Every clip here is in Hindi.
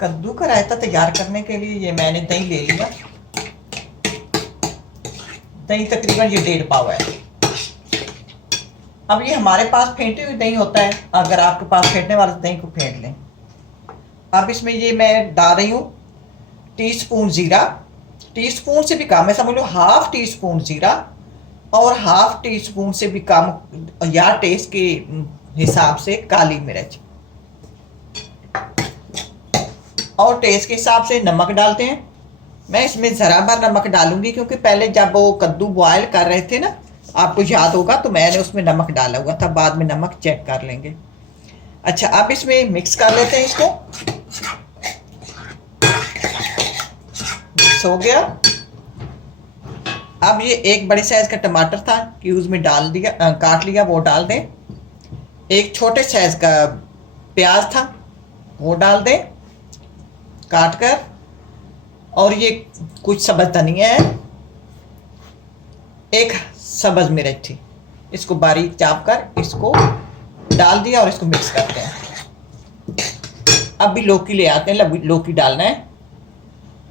कद्दू का रायता तैयार करने के लिए ये मैंने दही ले लिया। दही तकरीबन ये 1.5 पाव है। अब ये हमारे पास फेंटी हुई दही होता है, अगर आपके पास फेंटने वाले दही को फेंट लें। अब इसमें ये मैं डाल रही हूँ टीस्पून जीरा, टीस्पून से भी कम है, समझ लो हाफ टी स्पून जीरा, और हाफ टी स्पून से भी कम या टेस्ट के हिसाब से काली मिर्च, और टेस्ट के हिसाब से नमक डालते हैं। मैं इसमें ज़रा भर नमक डालूंगी क्योंकि पहले जब वो कद्दू बॉयल कर रहे थे ना, आपको याद होगा, तो मैंने उसमें नमक डाला हुआ था, बाद में नमक चेक कर लेंगे। अच्छा, अब इसमें मिक्स कर लेते हैं इसको। मिक्स हो गया। अब ये एक बड़े साइज का टमाटर था, क्यूब में डाल दिया, काट लिया, वो डाल दें। एक छोटे साइज का प्याज था, वो डाल दें काट कर। और ये कुछ सब्ज़ धनिया है, एक सब्ज़ मिर्च थी, इसको बारीक चाप कर इसको डाल दिया और इसको मिक्स करते हैं। अब भी लौकी ले आते हैं, लौकी डालना है।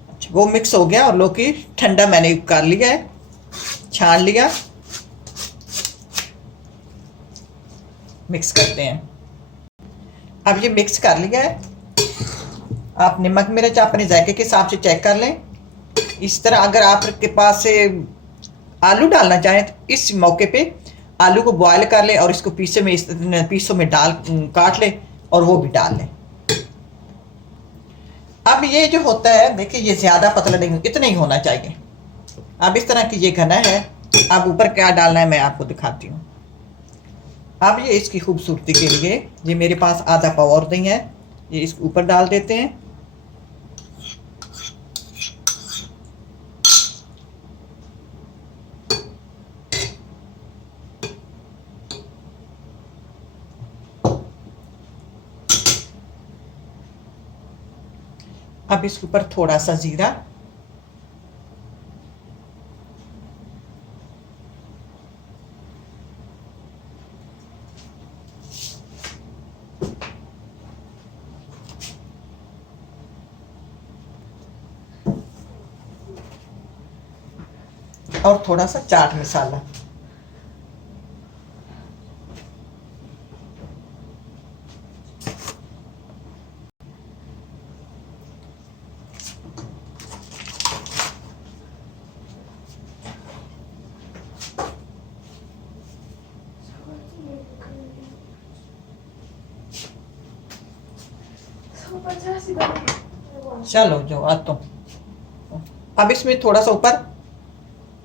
अच्छा, वो मिक्स हो गया और लौकी ठंडा मैंने कर लिया है, छान लिया। मिक्स करते हैं। अब ये मिक्स कर लिया है। आप नमक मिर्च अपने जायके के हिसाब से चेक कर लें। इस तरह अगर आपके पास से आलू डालना चाहें तो इस मौके पे आलू को बॉयल कर लें और इसको पीसों में डाल काट लें और वो भी डाल लें। अब ये जो होता है, देखिए ये ज़्यादा पतला नहीं, इतना ही होना चाहिए। अब इस तरह की ये घना है। अब ऊपर क्या डालना है मैं आपको दिखाती हूँ। अब ये इसकी खूबसूरती के लिए ये मेरे पास आधा पाव और दही है, ये इसके ऊपर डाल देते हैं। अब इसके ऊपर थोड़ा सा जीरा, और थोड़ा सा चाट मसाला। चलो जो आ तो अब इसमें थोड़ा सा ऊपर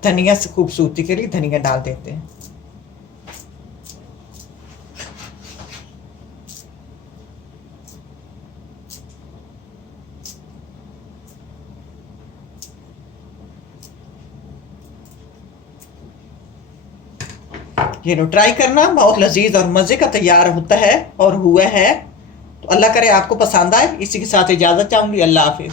धनिया से खूबसूरती के लिए धनिया डाल देते हैं। ये लो ट्राई करना, बहुत लजीज और मज़े का तैयार होता है और हुआ है। तो अल्लाह करे आपको पसंद आए। इसी के साथ इजाज़त चाहूँगी। अल्लाह हाफिज़।